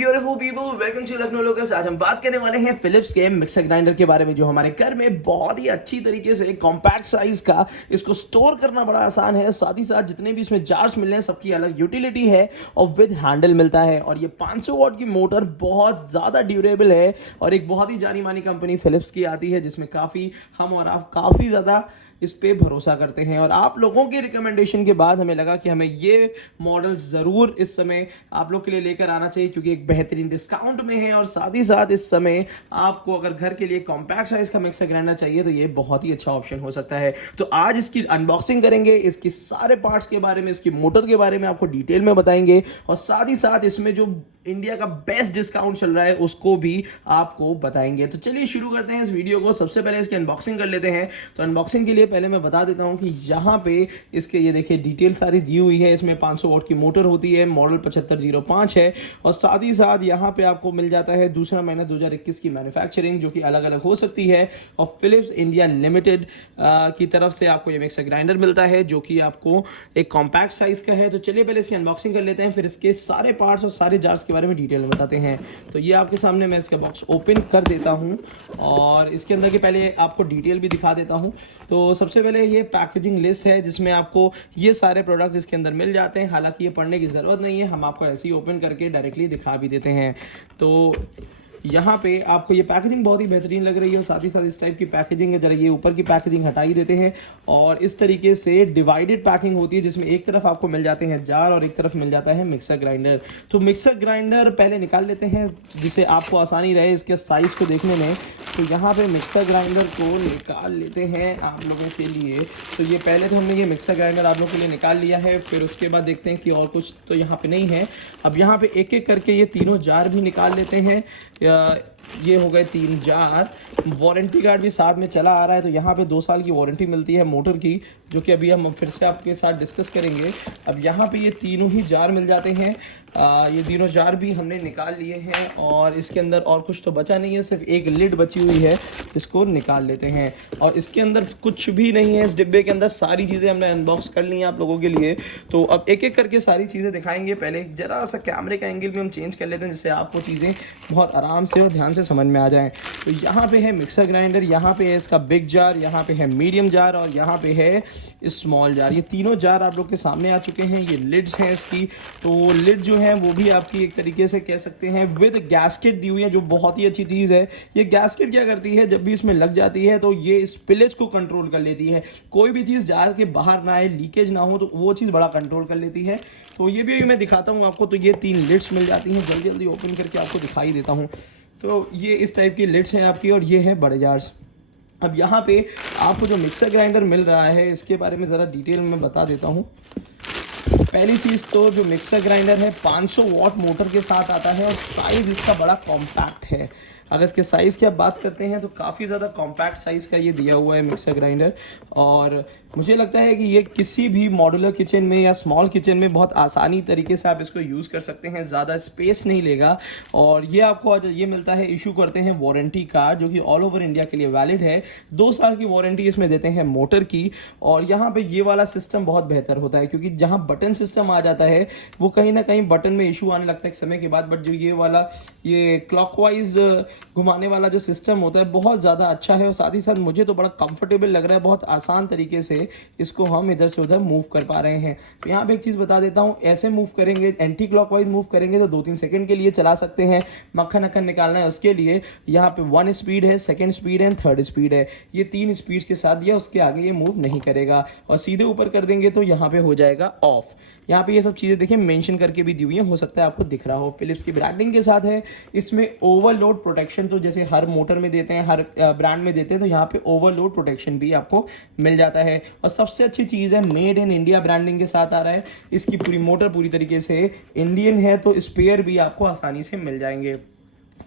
Beautiful people, welcome to Lucknow locals. आज हम बात करने वाले हैं फिलिप्स के मिक्सर ग्राइंडर के बारे में, जो हमारे घर में बहुत ही अच्छी तरीके से कॉम्पैक्ट साइज का, इसको स्टोर करना बड़ा आसान है। साथ ही साथ जितने भी इसमें जार्स मिल रहे हैं सबकी अलग यूटिलिटी है और विद हैंडल मिलता है। और ये 500 वॉट की मोटर बहुत ज़्यादा ड्यूरेबल है और एक बहुत ही जानी मानी कंपनी फिलिप्स की आती है, जिसमें काफ़ी हम और आप काफ़ी ज़्यादा इस पे भरोसा करते हैं। और आप लोगों के रिकमेंडेशन के बाद हमें लगा कि हमें ये मॉडल ज़रूर इस समय आप लोग के लिए लेकर आना चाहिए, क्योंकि एक बेहतरीन डिस्काउंट में है। और साथ ही साथ इस समय आपको अगर घर के लिए कॉम्पैक्ट साइज का मिक्सर ग्राइंडर चाहिए तो ये बहुत ही अच्छा ऑप्शन हो सकता है। तो आज इसकी अनबॉक्सिंग करेंगे, इसके सारे पार्ट्स के बारे में, इसकी मोटर के बारे में आपको डिटेल में बताएंगे और साथ ही साथ इसमें जो इंडिया का बेस्ट डिस्काउंट चल रहा है उसको भी आपको बताएंगे। तो चलिए शुरू करते हैं इस वीडियो को। सबसे पहले इसकी अनबॉक्सिंग कर लेते हैं। तो अनबॉक्सिंग के लिए पहले मैं बता देता हूं कि यहाँ पे इसके ये देखिए डिटेल सारी दी हुई है। इसमें 500 वॉट की मोटर होती है, मॉडल 7505 है। और साथ ही साथ यहाँ पे आपको मिल जाता है दूसरा महीना 2021 की मैन्युफैक्चरिंग, जो कि अलग अलग हो सकती है। और फिलिप्स इंडिया लिमिटेड की तरफ से आपको ये मिक्सर ग्राइंडर मिलता है, जो कि आपको एक कॉम्पैक्ट साइज का है। तो चलिए पहले इसकी अनबॉक्सिंग कर लेते हैं, फिर इसके सारे पार्ट्स और सारे जार्स के बारे में डिटेल में बताते हैं। तो ये आपके सामने मैं इसका बॉक्स ओपन कर देता हूं और इसके अंदर के पहले आपको डिटेल भी दिखा देता हूं। तो सबसे पहले ये पैकेजिंग लिस्ट है, जिसमें आपको ये सारे प्रोडक्ट्स इसके अंदर मिल जाते हैं। हालांकि ये पढ़ने की ज़रूरत नहीं है, हम आपको ऐसे ही ओपन करके डायरेक्टली दिखा भी देते हैं। तो यहाँ पे आपको ये पैकेजिंग बहुत ही बेहतरीन लग रही है और साथ ही साथ इस टाइप की पैकेजिंग है। जरा ये ऊपर की पैकेजिंग हटा ही देते हैं और इस तरीके से डिवाइडेड पैकिंग होती है, जिसमें एक तरफ आपको मिल जाते हैं जार और एक तरफ मिल जाता है मिक्सर ग्राइंडर। तो मिक्सर ग्राइंडर पहले निकाल लेते हैं, जिससे आपको आसानी रहे इसके साइज़ को देखने में। तो यहाँ पे मिक्सर ग्राइंडर को निकाल लेते हैं आप लोगों के लिए। तो ये पहले तो हमने ये मिक्सर ग्राइंडर आप लोगों के लिए निकाल लिया है, फिर उसके बाद देखते हैं कि और कुछ तो यहाँ पे नहीं है। अब यहाँ पे एक एक करके ये तीनों जार भी निकाल लेते हैं। ये हो गए 3 जार। वारंटी कार्ड भी साथ में चला आ रहा है, तो यहाँ पे 2 साल की वारंटी मिलती है मोटर की, जो कि अभी हम फिर से आपके साथ डिस्कस करेंगे। अब यहाँ पे ये तीनों ही जार मिल जाते हैं। ये तीनों जार भी हमने निकाल लिए हैं और इसके अंदर और कुछ तो बचा नहीं है, सिर्फ एक लिड बची हुई है, इसको निकाल लेते हैं। और इसके अंदर कुछ भी नहीं है, इस डिब्बे के अंदर सारी चीज़ें हमने अनबॉक्स कर ली हैं आप लोगों के लिए। तो अब एक एक करके सारी चीज़ें दिखाएंगे। पहले जरा सा कैमरे का एंगल भी हम चेंज कर लेते हैं, जिससे आपको चीज़ें बहुत आराम से और ध्यान से समझ में आ जाएँ। तो यहाँ पे है मिक्सर ग्राइंडर, यहाँ पे है इसका बिग जार, यहाँ पे है मीडियम जार और यहाँ पे है स्मॉल जार। ये तीनों जार आप लोग के सामने आ चुके हैं। ये लिड्स हैं इसकी। तो लिड जो है वो भी आपकी एक तरीके से कह सकते हैं विद गैस्केट दी हुई है, जो बहुत ही अच्छी चीज़ है। ये गैस्केट क्या करती है, जब भी इसमें लग जाती है तो ये स्पिलेज को कंट्रोल कर लेती है। कोई भी चीज़ जार के बाहर ना आए, लीकेज ना हो, तो वो चीज़ बड़ा कंट्रोल कर लेती है। तो ये भी मैं दिखाता हूँ आपको। तो ये 3 लिड्स मिल जाती हैं, जल्दी जल्दी ओपन करके आपको दिखाई देता हूँ। तो ये इस टाइप की लिड्स हैं आपकी और ये है बड़े जार्स। अब यहाँ पे आपको जो मिक्सर ग्राइंडर मिल रहा है इसके बारे में ज़रा डिटेल में बता देता हूँ। पहली चीज़ तो जो मिक्सर ग्राइंडर है 500 वॉट मोटर के साथ आता है और साइज़ इसका बड़ा कॉम्पैक्ट है। अगर इसके साइज़ की आप बात करते हैं तो काफ़ी ज़्यादा कॉम्पैक्ट साइज़ का ये दिया हुआ है मिक्सर ग्राइंडर। और मुझे लगता है कि ये किसी भी मॉड्यूलर किचन में या स्मॉल किचन में बहुत आसानी तरीके से आप इसको यूज़ कर सकते हैं, ज़्यादा स्पेस नहीं लेगा। और ये आपको ये मिलता है, इशू करते हैं वारंटी कार्ड, जो कि ऑल ओवर इंडिया के लिए वैलिड है। 2 साल की वारंटी इसमें देते हैं मोटर की। और यहाँ पे ये वाला सिस्टम बहुत बेहतर होता है, क्योंकि जहाँ बटन सिस्टम आ जाता है वो कहीं ना कहीं बटन में इशू आने लगता है एक समय के बाद। बट जो ये वाला ये क्लॉकवाइज घुमाने वाला जो सिस्टम होता है बहुत ज़्यादा अच्छा है और साथ ही साथ मुझे तो बड़ा कंफर्टेबल लग रहा है। बहुत आसान तरीके से इसको हम इधर से उधर मूव कर पा रहे हैं। तो यहाँ पे एक चीज़ बता देता हूँ, ऐसे मूव करेंगे, एंटी क्लॉकवाइज मूव करेंगे तो 2-3 सेकंड के लिए चला सकते हैं। मक्खन अक्खन निकालना है उसके लिए यहाँ पे 1 स्पीड है, 2nd स्पीड है, 3rd स्पीड है। ये 3 स्पीड के साथ दिया, उसके आगे ये मूव नहीं करेगा। और सीधे ऊपर कर देंगे तो यहाँ पे हो जाएगा ऑफ। यहाँ पे ये सब चीज़ें देखिए मेंशन करके भी दी हुई हैं, हो सकता है आपको दिख रहा हो। फिलिप्स की ब्रांडिंग के साथ है। इसमें ओवरलोड प्रोटेक्शन तो जैसे हर मोटर में देते हैं, हर ब्रांड में देते हैं, तो यहाँ पे ओवरलोड प्रोटेक्शन भी आपको मिल जाता है। और सबसे अच्छी चीज़ है, मेड इन इंडिया ब्रांडिंग के साथ आ रहा है। इसकी पूरी मोटर पूरी तरीके से इंडियन है, तो स्पेयर भी आपको आसानी से मिल जाएंगे।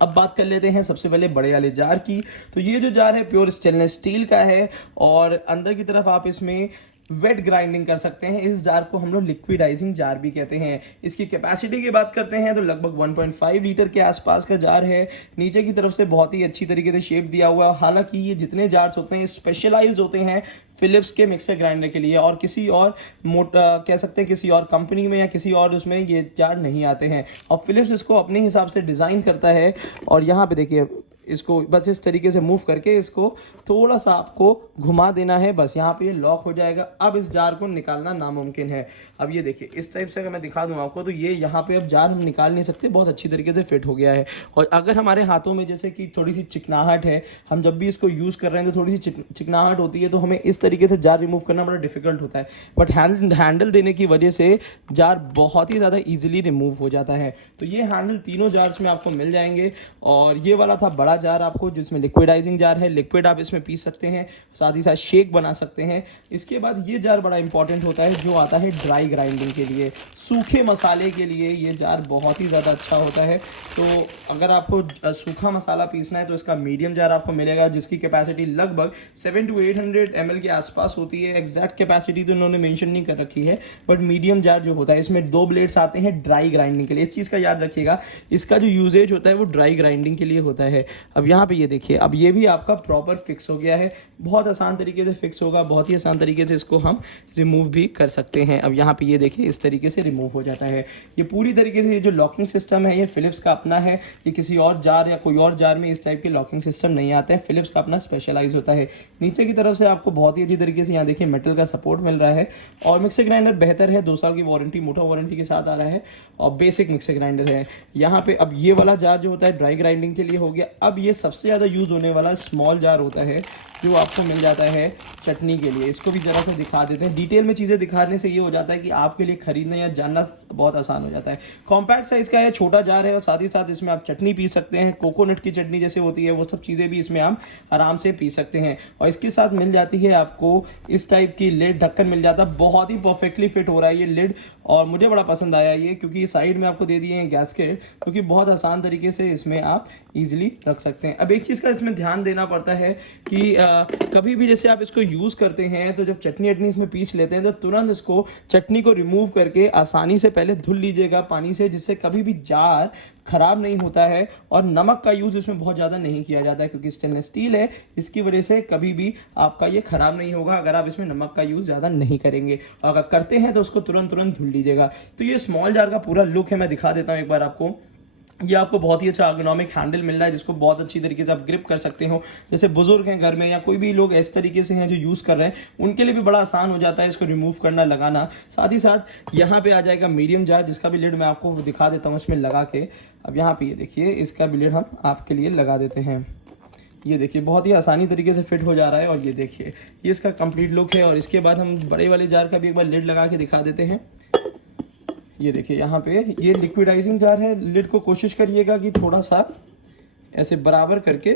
अब बात कर लेते हैं सबसे पहले बड़े वाले जार की। तो ये जो जार है प्योर स्टेनलेस स्टील का है और अंदर की तरफ आप इसमें वेट ग्राइंडिंग कर सकते हैं। इस जार को हम लोग लिक्विडाइजिंग जार भी कहते हैं। इसकी कैपेसिटी की बात करते हैं तो लगभग 1.5 लीटर के आसपास का जार है। नीचे की तरफ से बहुत ही अच्छी तरीके से शेप दिया हुआ है। हालांकि ये जितने जार्स होते हैं स्पेशलाइज्ड होते हैं फिलिप्स के मिक्सर ग्राइंडर के लिए, और किसी और कह सकते हैं किसी और कंपनी में या किसी और उसमें ये जार नहीं आते हैं। और फिलिप्स इसको अपने हिसाब से डिज़ाइन करता है। और यहाँ पे देखिए इसको बस इस तरीके से मूव करके इसको थोड़ा सा आपको घुमा देना है, बस यहाँ पे ये लॉक हो जाएगा। अब इस जार को निकालना नामुमकिन है। अब ये देखिए इस टाइप से अगर मैं दिखा दूँ आपको तो ये यहाँ पे अब जार हम निकाल नहीं सकते, बहुत अच्छी तरीके से फिट हो गया है। और अगर हमारे हाथों में जैसे कि थोड़ी सी चिकनाहट है, हम जब भी इसको यूज़ कर रहे हैं तो थोड़ी सी चिकनाहट होती है, तो हमें इस तरीके से जार रिमूव करना बड़ा डिफिकल्ट होता है। बट हैंडल देने की वजह से जार बहुत ही ज़्यादा ईजिली रिमूव हो जाता है। तो ये हैंडल तीनों जार्स में आपको मिल जाएंगे। और ये वाला था बड़ा जार आपको, जिसमें लिक्विडाइजिंग जार है, लिक्विड आप इसमें पी सकते हैं, साथ ही साथ शेक बना सकते हैं। इसके बाद ये जार बड़ा इंपॉर्टेंट होता है जो आता है ड्राई ग्राइंडिंग के लिए, सूखे मसाले के लिए ये जार बहुत ही ज़्यादा अच्छा होता है। तो अगर आपको सूखा मसाला पीसना है तो इसका मीडियम जार आपको मिलेगा, जिसकी कैपेसिटी लगभग 700 to 800 ml के आसपास होती है। एग्जैक्ट कैपेसिटी तो उन्होंने मेंशन नहीं कर रखी है, बट मीडियम जार जो होता है इसमें 2 ब्लेड्स आते हैं ड्राई ग्राइंडिंग के लिए। इस चीज़ का याद रखिएगा, इसका जो यूजेज होता है वो ड्राई ग्राइंडिंग के लिए होता है। अब यहाँ पे ये देखिए, अब ये भी आपका प्रॉपर फिक्स हो गया है, बहुत आसान तरीके से फिक्स होगा, बहुत ही आसान तरीके से इसको हम रिमूव भी कर सकते हैं। अब यहाँ पे ये देखिए इस तरीके से रिमूव हो जाता है। ये पूरी तरीके से ये जो लॉकिंग सिस्टम है ये फिलिप्स का अपना है, ये किसी और जार या कोई और जार में इस टाइप के लॉकिंग सिस्टम नहीं आते हैं, फिलिप्स का अपना स्पेशलाइज होता है। नीचे की तरफ से आपको बहुत ही अच्छी तरीके से यहाँ देखिए मेटल का सपोर्ट मिल रहा है। और मिक्सर ग्राइंडर बेहतर है, 2 साल की वारंटी, मोटा वारंटी के साथ आ रहा है, और बेसिक मिक्सर ग्राइंडर है यहाँ पे। अब ये वाला जार जो होता है ड्राई ग्राइंडिंग के लिए हो गया। अब ये सबसे ज़्यादा यूज़ होने वाला स्मॉल जार होता है जो आपको मिल जाता है चटनी के लिए। इसको भी ज़रा सा दिखा देते हैं। डिटेल में चीज़ें दिखाने से ये हो जाता है कि आपके लिए खरीदना या जानना बहुत आसान हो जाता है। कॉम्पैक्ट साइज़ का है, छोटा जार है, और साथ ही साथ इसमें आप चटनी पी सकते हैं। कोकोनट की चटनी जैसे होती है वो सब चीज़ें भी इसमें आप आराम से पी सकते हैं। और इसके साथ मिल जाती है आपको इस टाइप की लिड, ढक्कन मिल जाता है। बहुत ही परफेक्टली फिट हो रहा है ये लिड, और मुझे बड़ा पसंद आया ये, क्योंकि साइड में आपको दे दिए हैं गैस्केट, क्योंकि बहुत आसान तरीके से इसमें आप इजीली रख सकते हैं। अब एक चीज़ का इसमें ध्यान देना पड़ता है कि कभी भी जैसे आप इसको यूज़ करते हैं तो जब चटनी वटनी इसमें पीस लेते हैं तो तुरंत इसको चटनी को रिमूव करके आसानी से पहले धुल लीजिएगा पानी से, जिससे कभी भी जार खराब नहीं होता है। और नमक का यूज़ इसमें बहुत ज़्यादा नहीं किया जाता है, क्योंकि स्टेनलेस स्टील है, इसकी वजह से कभी भी आपका ये खराब नहीं होगा अगर आप इसमें नमक का यूज़ ज़्यादा नहीं करेंगे। और अगर करते हैं तो उसको तुरंत धुल लीजिएगा। तो ये स्मॉल जार का पूरा लुक है, मैं दिखा देता हूँ एक बार आपको। ये आपको बहुत ही अच्छा एर्गोनॉमिक हैंडल मिल रहा है, जिसको बहुत अच्छी तरीके से आप ग्रिप कर सकते हो। जैसे बुजुर्ग हैं घर में या कोई भी लोग इस तरीके से हैं जो यूज़ कर रहे हैं, उनके लिए भी बड़ा आसान हो जाता है इसको रिमूव करना, लगाना। साथ ही साथ यहाँ पे आ जाएगा मीडियम जार, जिसका भी लिड मैं आपको दिखा देता हूँ इसमें लगा के। अब यहाँ पे ये देखिए इसका भी लिड हम आपके लिए लगा देते हैं। ये देखिए बहुत ही आसानी तरीके से फिट हो जा रहा है। और ये देखिए ये इसका कंप्लीट लुक है। और इसके बाद हम बड़े वाले जार का भी एक बार लिड लगा के दिखा देते हैं। ये देखिए यहाँ पे ये लिक्विडाइजिंग जार है। लिड को कोशिश करिएगा कि थोड़ा सा ऐसे बराबर करके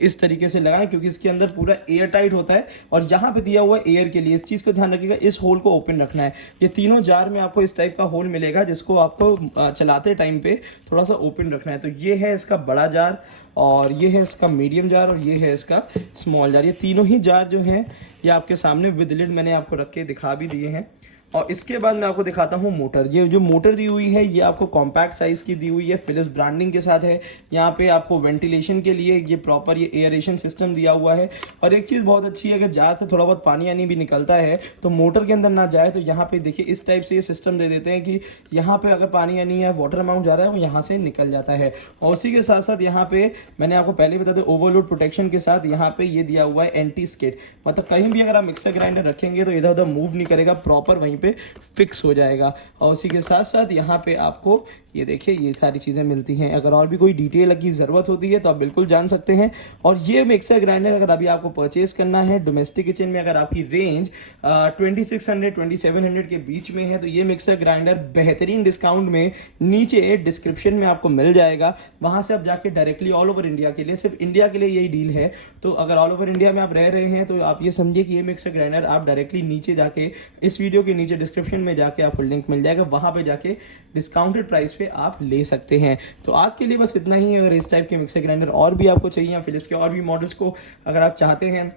इस तरीके से लगाएं, क्योंकि इसके अंदर पूरा एयर टाइट होता है। और यहाँ पे दिया हुआ एयर के लिए इस चीज़ को ध्यान रखिएगा, इस होल को ओपन रखना है। ये तीनों जार में आपको इस टाइप का होल मिलेगा, जिसको आपको चलाते टाइम पे थोड़ा सा ओपन रखना है। तो ये है इसका बड़ा जार, और ये है इसका मीडियम जार, और ये है इसका स्मॉल जार। ये तीनों ही जार जो हैं ये आपके सामने विद लिड मैंने आपको रख के दिखा भी दिए हैं। और इसके बाद मैं आपको दिखाता हूँ मोटर। ये जो मोटर दी हुई है ये आपको कॉम्पैक्ट साइज़ की दी हुई है, फिलिप्स ब्रांडिंग के साथ है। यहाँ पे आपको वेंटिलेशन के लिए ये प्रॉपर ये एयरेशन सिस्टम दिया हुआ है। और एक चीज़ बहुत अच्छी है, अगर जार से थोड़ा बहुत पानी यानी भी निकलता है तो मोटर के अंदर ना जाए, तो यहाँ पे देखिए इस टाइप से ये सिस्टम दे देते हैं कि यहाँ पे अगर पानी यानी या वाटर अमाउंट जा रहा है वो यहाँ से निकल जाता है। और उसी के साथ साथ यहाँ पे मैंने आपको पहले बता दें ओवरलोड प्रोटेक्शन के साथ यहाँ पे ये दिया हुआ है एंटी स्किड, मतलब कहीं भी अगर आप मिक्सर ग्राइंडर रखेंगे तो इधर उधर मूव नहीं करेगा, प्रॉपर वहीं पे फिक्स हो जाएगा। और उसी के साथ साथ यहाँ पे आपको ये देखिए ये सारी चीज़ें मिलती हैं। अगर और भी कोई डिटेल की ज़रूरत होती है तो आप बिल्कुल जान सकते हैं। और ये मिक्सर ग्राइंडर अगर अभी आपको परचेज करना है डोमेस्टिक किचन में, अगर आपकी रेंज 2600-2700 के बीच में है, तो ये मिक्सर ग्राइंडर बेहतरीन डिस्काउंट में नीचे डिस्क्रिप्शन में आपको मिल जाएगा। वहाँ से आप जाके डायरेक्टली ऑल ओवर इंडिया के लिए, सिर्फ इंडिया के लिए यही डील है। तो अगर ऑल ओवर इंडिया में आप रह रहे हैं तो आप ये समझिए कि ये मिक्सर ग्राइंडर आप डायरेक्टली नीचे जाके इस वीडियो के नीचे डिस्क्रिप्शन में जाके आपको लिंक मिल जाएगा, वहाँ पे जाके डिस्काउंटेड प्राइस पे आप ले सकते हैं। तो आज के लिए बस इतना ही। अगर इस टाइप के मिक्सर ग्राइंडर और भी आपको चाहिए, फिलिप्स के और भी मॉडल्स को अगर आप चाहते हैं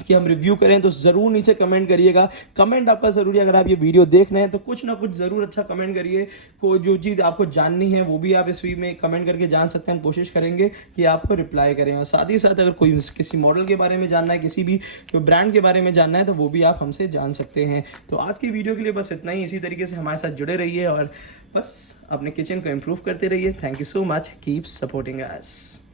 कि हम रिव्यू करें तो ज़रूर नीचे कमेंट करिएगा। कमेंट आपका ज़रूरी है, अगर आप ये वीडियो देख रहे हैं तो कुछ ना कुछ ज़रूर अच्छा कमेंट करिए। को जो चीज़ आपको जाननी है वो भी आप इस वीडियो में कमेंट करके जान सकते हैं। हम कोशिश करेंगे कि आपको रिप्लाई करें, और साथ ही साथ अगर कोई किसी मॉडल के बारे में जानना है, किसी भी ब्रांड के बारे में जानना है, तो वो भी आप हमसे जान सकते हैं। तो आज की वीडियो के लिए बस इतना ही। इसी तरीके से हमारे साथ जुड़े रहिए और बस अपने किचन को इम्प्रूव करते रहिए। Thank you so much, keep supporting us.